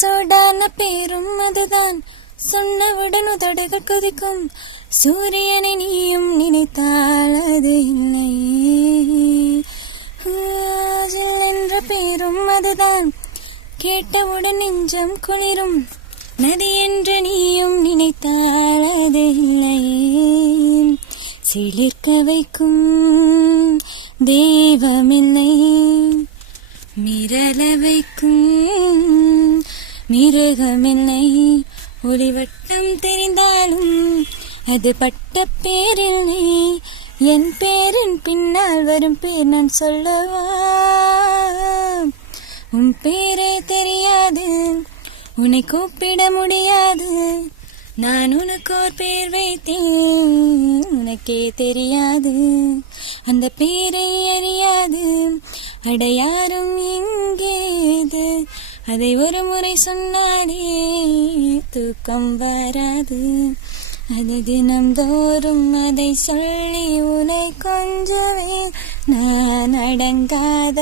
சூடான பேரும் அதுதான், சொன்னவுடன் உதடுகள் கொதிக்கும். சூரியனை நீயும் நினைத்தால் அது இல்லை. என்ற பேரும் அதுதான், கேட்டவுடன் நெஞ்சம் குளிரும். நதி என்று நீயும் நினைத்தால் அது இல்லை. சிலிர்க்க வைக்கும் தெய்வமில்லை, மிரள வைக்கும் மிருகமில்லை. ஒளிவட்டம் தெரிந்தாலும் அது பட்ட பேரில்லை. என் பேரின் பின்னால் வரும் பேர் நான் சொல்லவா? உன் பேரே தெரியாது, உன்னை கூப்பிட முடியாது. நான் உனக்கு ஒரு பேர் வைத்தேன், உனக்கே தெரியாது. அந்த பேரை அறியாது அடையாரும் இங்கேது. அதை ஒரு முறை சொன்னாலே தூக்கம் வராது. அது தினம்தோறும் அதை சொல்லி உன்னை கொஞ்சவே நான் அடங்காத